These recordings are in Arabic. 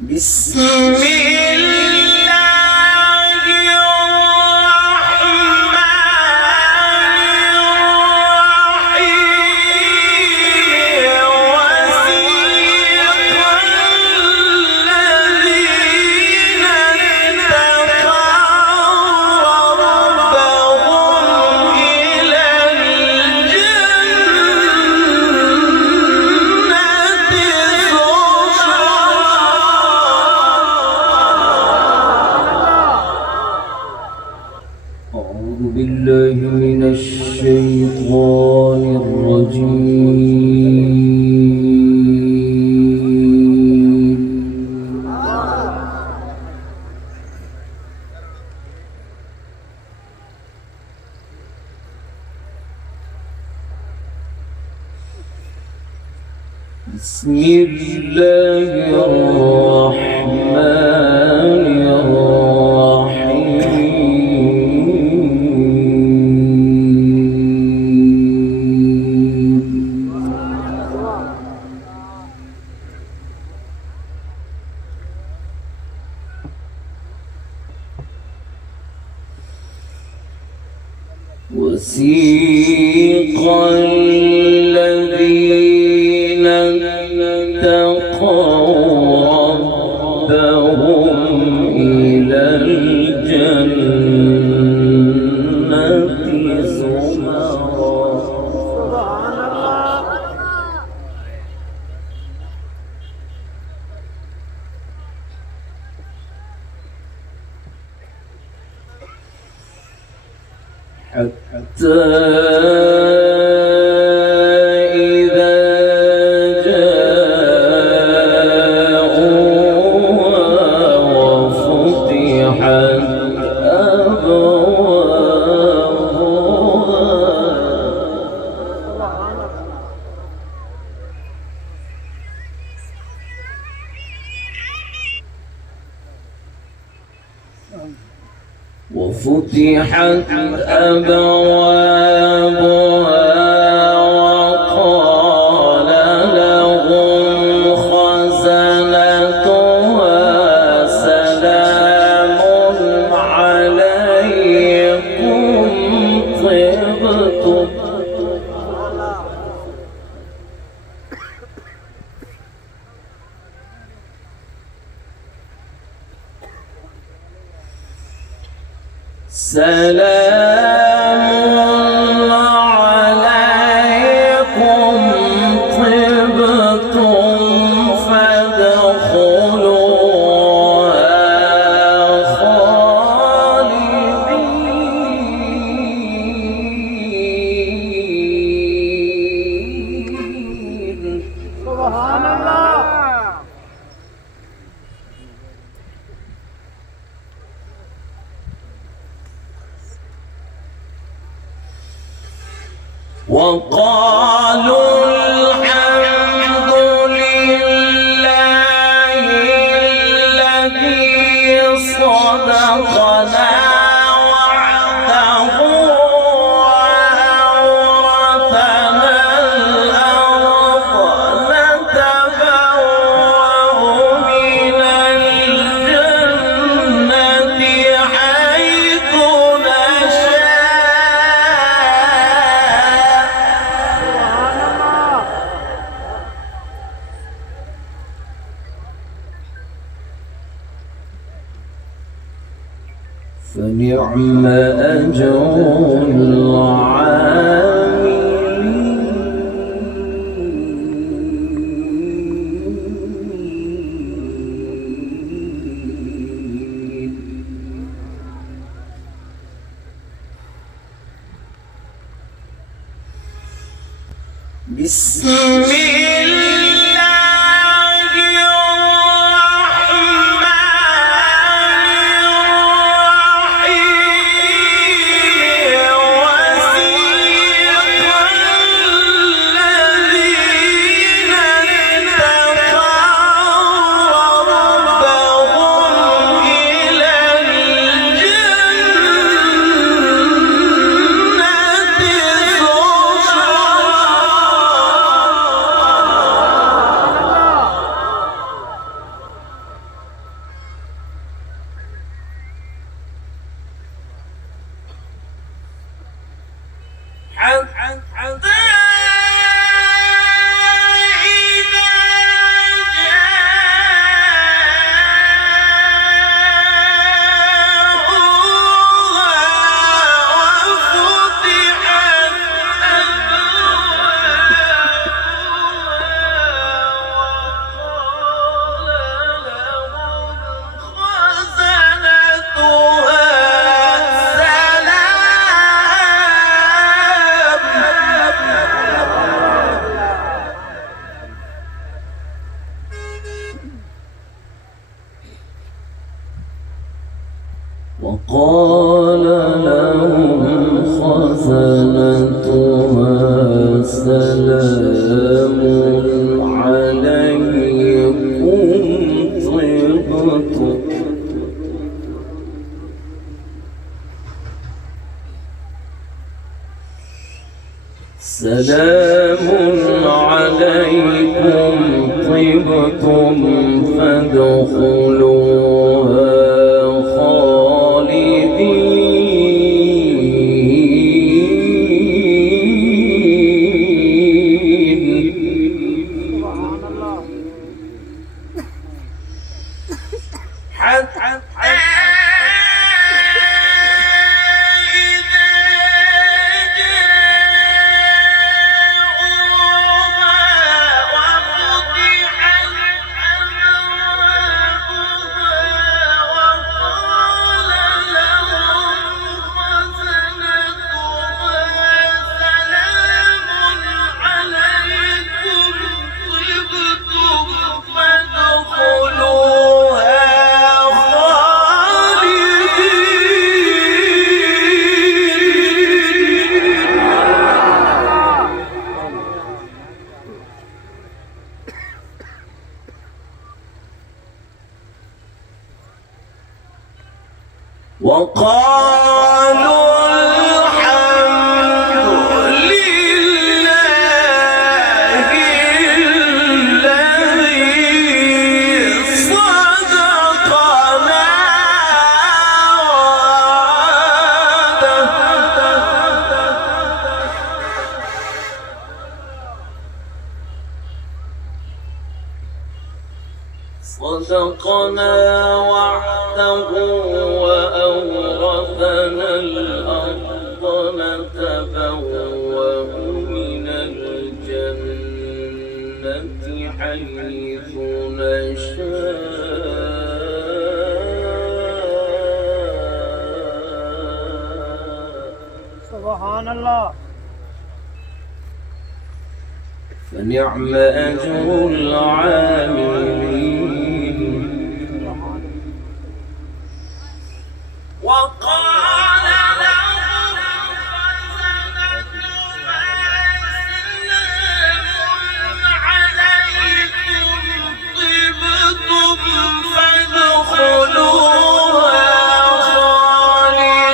بسم الله الرحمن الرحيم وسيق الذين اتقوا ربهم إلى أعوذ بالله من الشيطان الرجيم. بسم الله الرحمن وسيق الذين اتقوا ربهم إلى الجنة زمرا حتى إذا جاءوها وفتحت أبوابها وقال لهم خزنتها سلام عليكم طبتم سلام عليكم طبتم فادخلوها خالدين. سبحان الله. وقالوا الحمد لله الذي صدقنا وعده وأورثنا الأرض نتبوأ من الجنة حيث فنعم أجر العاملين. بسم الله وقال لهم خزنتها سلام عليكم طبتم سلام عليكم طبتم فادخلوها وقالوا الحمد لله الذي صدقنا وعده وأورثنا الأرض نتبوأ من الجنة حيث نشاء سبحان الله. فنعم أجر العاملين. وقال لهم خزنتها سلام عليكم طبتم فادخلوها خالدين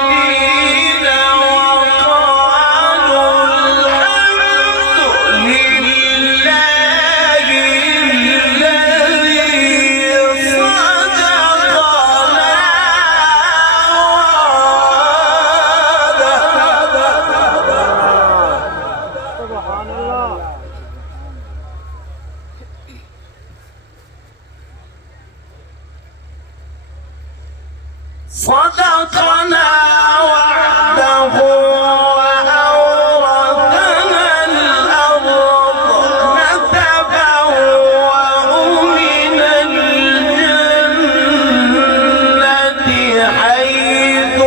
وقالوا الحمد لله الذي صدقنا سبحان الله. صدقنا وعده وأورثنا الأرض نتبوأ من الجنة حيث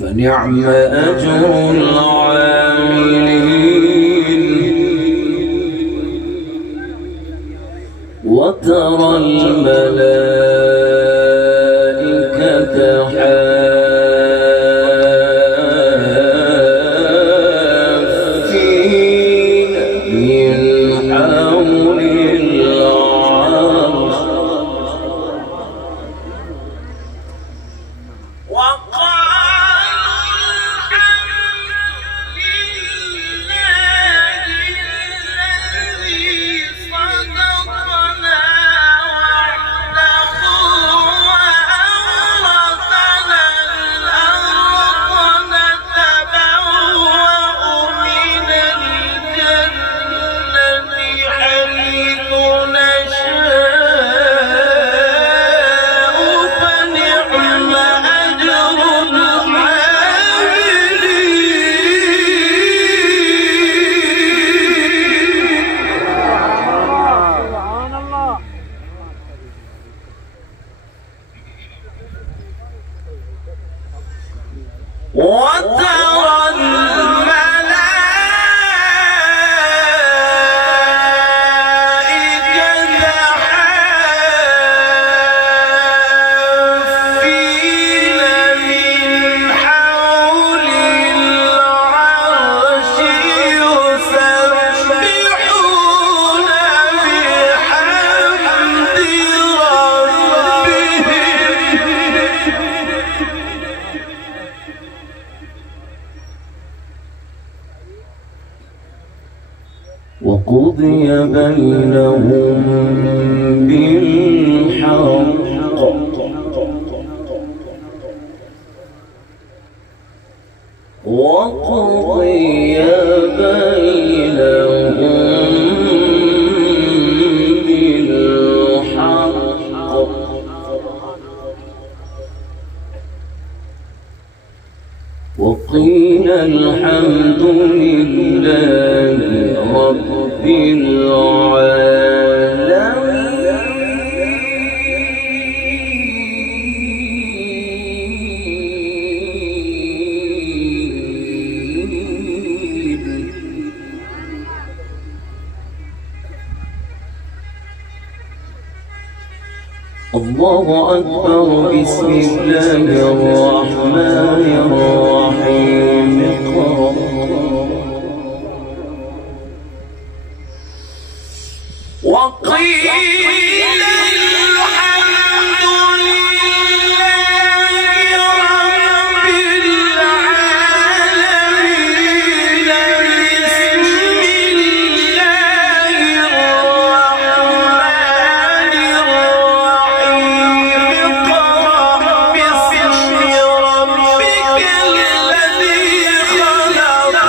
فنعم أجر العاملين. وترى الملائكة وترى الملائكة حافين من حول العرش يسبحون بحمد وقضي بينهم بالحق وقضي بينهم بالحق وقيل الحمد لله رب العالمين. الله أكبر. بسم الله الرحمن الرحيم. اقرأ. وقيل الحمد لله رب العالمين. بسم الله الرحمن الرحيم. اقرأ باسم ربك الذي خلق.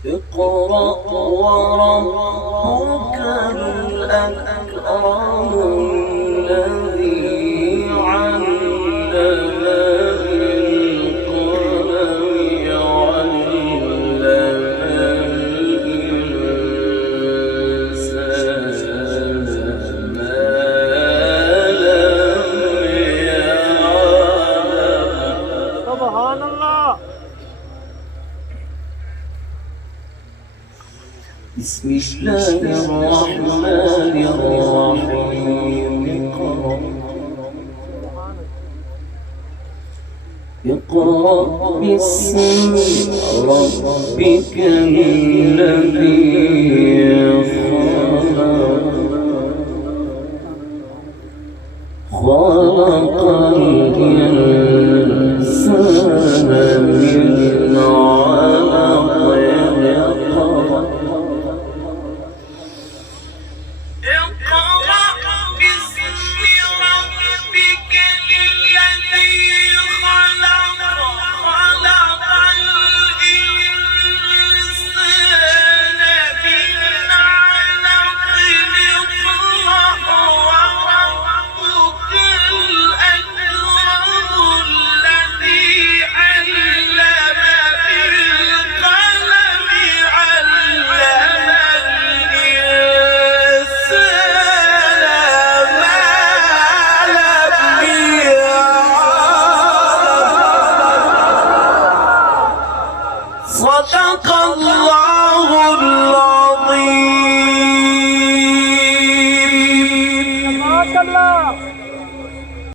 خلق اقرأ وربك الأكرم الذي علم بالقلم علم الإنسان ما لم يعلم. سبحان الله. بسم الله الرحمن الرحيم. اقرأ باسم ربك الذي خلق. خلق الإنسان من علق. صدق الله.